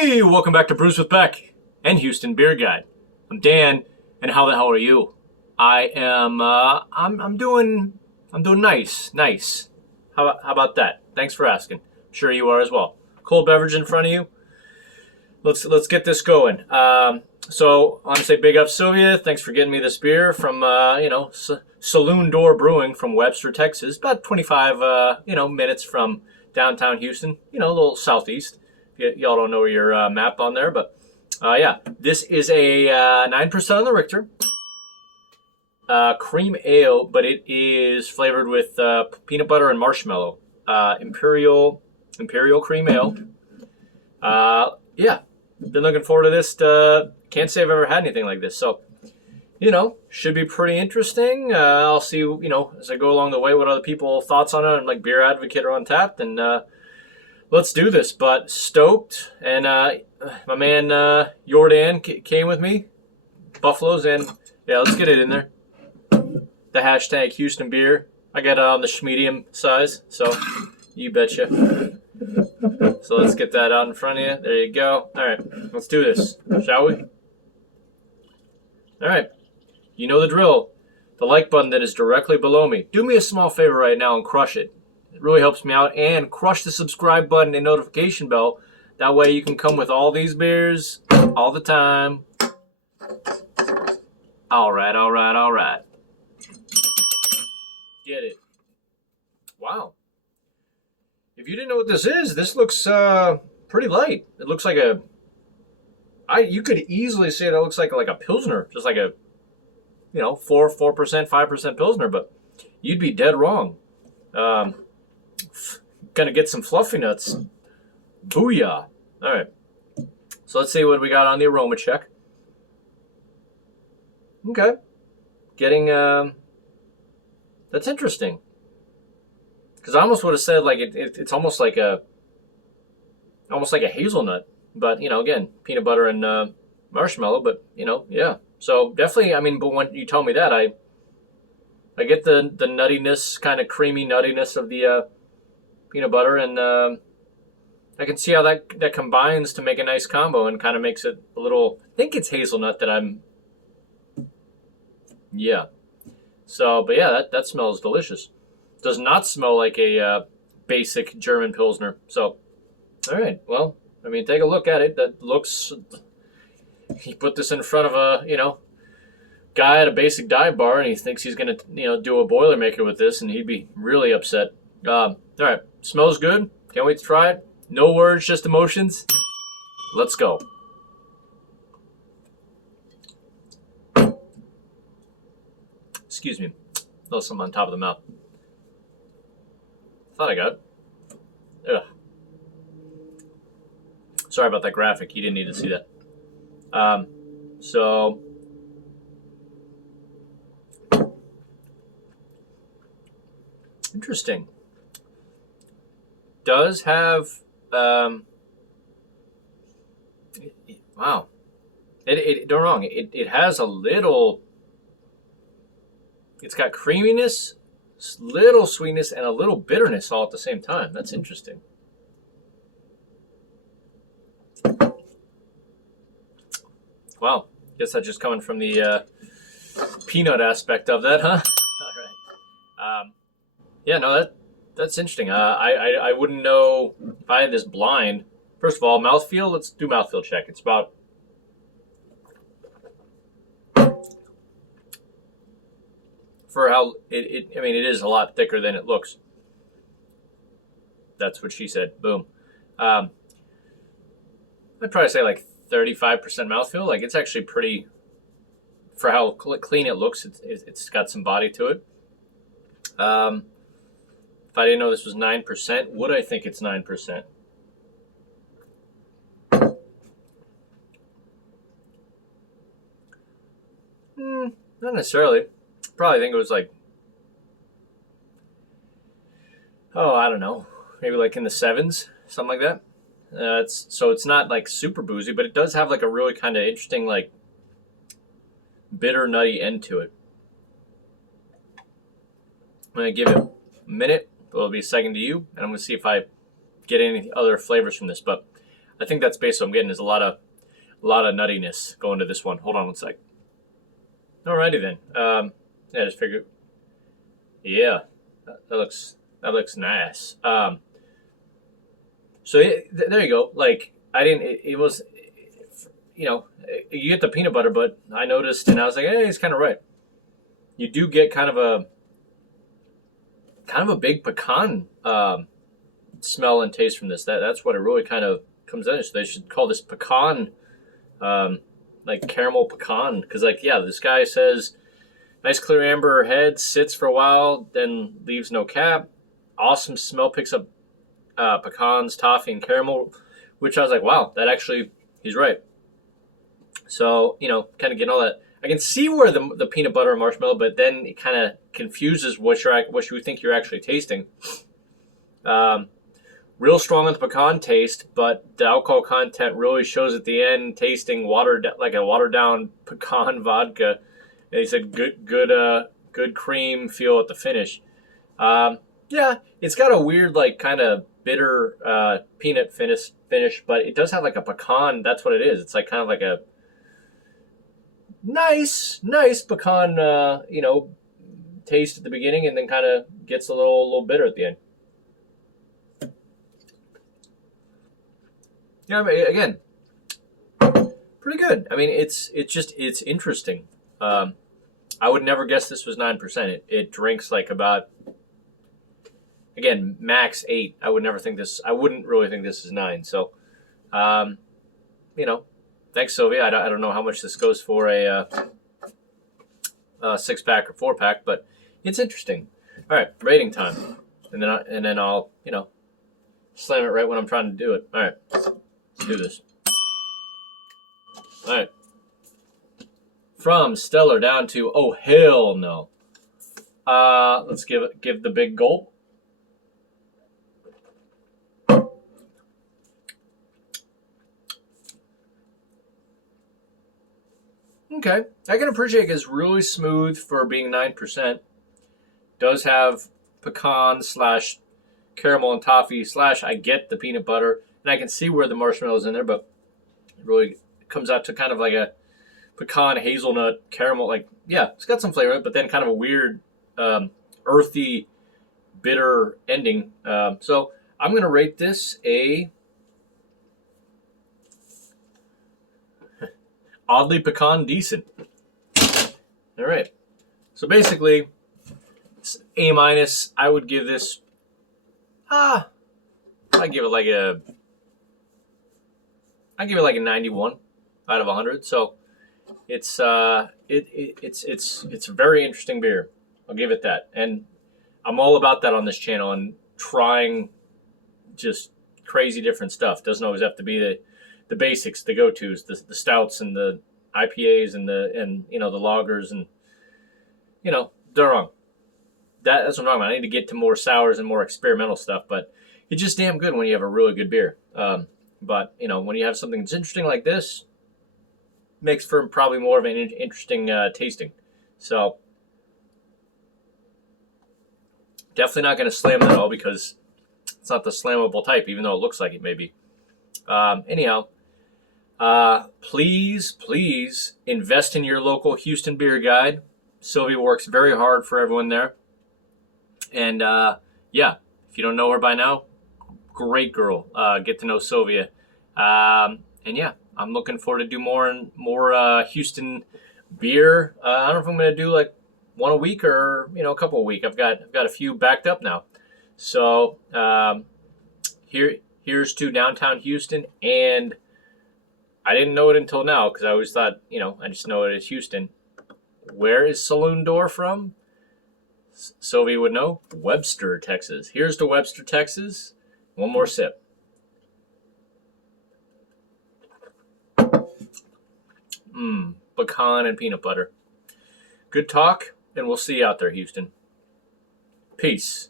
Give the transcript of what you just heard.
Hey, welcome back to Brews with Beck and Houston Beer Guide. I'm Dan, and how the hell are you? I am. I'm doing nice. How about that? Thanks for asking. I'm sure you are as well. Cold beverage in front of you. Let's get this going. So I want to say big up Sylvia. Thanks for getting me this beer from Saloon Brewing from Webster, Texas. About 25 minutes from downtown Houston. A little southeast. Y'all don't know your map on there, but yeah, this is a 9% on the Richter cream ale, but it is flavored with peanut butter and marshmallow. Imperial cream ale. Yeah, been looking forward to this. Can't say I've ever had anything like this, so should be pretty interesting. I'll see as I go along the way what other people thoughts on it. I'm like Beer Advocate or Untapped, and let's do this. But stoked, and my man Jordan came with me, Buffaloes, and yeah, let's get it in there. The hashtag Houston Beer. I got it on the medium size, so you betcha. So let's get that out in front of you. There you go. All right, let's do this, shall we? All right, you know the drill. The like button that is directly below me. Do me a small favor right now and crush it. It really helps me out. And crush the subscribe button and notification bell. That way you can come with all these beers all the time. All right. Get it. Wow. If you didn't know what this is, this looks pretty light. It looks like you could easily say that looks like a Pilsner, just like a 4%, 5% Pilsner, but you'd be dead wrong. Gonna get some fluffy nuts. Booyah. All right. So let's see what we got on the aroma check. Okay. Getting, that's interesting. Because I almost would have said like it's almost like a hazelnut, but again, peanut butter and marshmallow. But yeah. So definitely, but when you tell me that, I get the nuttiness, kind of creamy nuttiness of the peanut butter, and I can see how that combines to make a nice combo and kind of makes it a little. I think it's hazelnut that I'm. Yeah. So, but yeah, that smells delicious. Does not smell like a basic German Pilsner. So, all right. Well, take a look at it. That looks. He put this in front of a guy at a basic dive bar, and he thinks he's gonna do a Boilermaker with this, and he'd be really upset. All right. Smells good. Can't wait to try it. No words, just emotions. Let's go. Excuse me. A little something on top of the mouth. Thought I got it. Ugh. Sorry about that graphic. You didn't need to see that. So interesting. Does have wow. Don't wrong. It has a little. It's got creaminess, little sweetness, and a little bitterness all at the same time. That's interesting. Wow. Guess that's just coming from the peanut aspect of that, huh? All right. Yeah, no, that's interesting. I wouldn't know if I had this blind. First of all, mouthfeel. Let's do mouthfeel check. It's about. For how it is a lot thicker than it looks. That's what she said. Boom. I'd probably say like 35% mouthfeel. Like it's actually pretty, for how clean it looks. It's got some body to it. If I didn't know this was 9%, would I think it's 9%? Not necessarily. Probably think it was like, I don't know, maybe like in the 7s, something like that. It's not like super boozy, but it does have like a really kind of interesting like bitter nutty end to it. I'm gonna give it a minute. It'll be a second to you, and I'm gonna see if I get any other flavors from this. But I think that's basically what I'm getting is a lot of nuttiness going to this one. Hold on one sec. Alrighty then. Yeah, just figure. Yeah, that looks nice. So there you go. Like I didn't. It was, you know, you get the peanut butter, but I noticed and I was like, hey, he's kind of right. You do get kind of a big pecan smell and taste from this. That's what it really kind of comes in. So they should call this pecan, like caramel pecan, because like yeah, this guy says nice clear amber head, sits for a while, then leaves no cap. Awesome smell, picks up pecans, toffee, and caramel, which I was like, wow, that actually he's right. So you know, kind of getting all that. I can see where the peanut butter and marshmallow, but then it kind of confuses what you think you're actually tasting. Real strong on the pecan taste, but the alcohol content really shows at the end, tasting like a watered down pecan vodka. And he said good cream feel at the finish. Yeah, it's got a weird like kind of bitter peanut finish, but it does have like a pecan. That's what it is. It's like kind of like a nice pecan, taste at the beginning, and then kind of gets a little bitter at the end. Yeah, I mean, again, pretty good. I mean, it's interesting. I would never guess this was 9%. It drinks like about, again, max 8. I wouldn't really think this is 9. So, thanks, Sylvia. I don't know how much this goes for a 6-pack or 4-pack, but it's interesting. All right, rating time, and then I'll slam it right when I'm trying to do it. All right, let's do this. All right, from stellar down to oh hell no. Let's give the big gulp. Okay, I can appreciate it's really smooth for being 9%. Does have pecan / caramel and toffee / I get the peanut butter, and I can see where the marshmallow's in there, but it really comes out to kind of like a pecan, hazelnut, caramel. Like, yeah, it's got some flavor, but then kind of a weird, earthy, bitter ending. So I'm going to rate this a oddly pecan decent. All right. So basically, A-. I would give this, I'd give it like a 91 out of 100. So it's a very interesting beer. I'll give it that. And I'm all about that on this channel and trying just crazy different stuff. Doesn't always have to be the basics, the go-tos, the stouts and the IPAs and the lagers and they're wrong. That's what I'm talking about. I need to get to more sours and more experimental stuff, but it's just damn good when you have a really good beer. But when you have something that's interesting like this, makes for probably more of an interesting tasting. So definitely not going to slam it at all because it's not the slammable type, even though it looks like it may be. Anyhow, please invest in your local Houston beer guide. Sylvia works very hard for everyone there. And yeah, if you don't know her by now, great girl. Get to know Sylvia. And yeah, I'm looking forward to do more Houston beer. I don't know if I'm going to do like one a week or a couple a week. I've got a few backed up now. So here's to downtown Houston, and I didn't know it until now because I always thought I just know it as Houston. Where is Saloon Door from? Sylvia would know. Webster, Texas. Here's to Webster, Texas. One more sip. Pecan and peanut butter. Good talk, and we'll see you out there, Houston. Peace.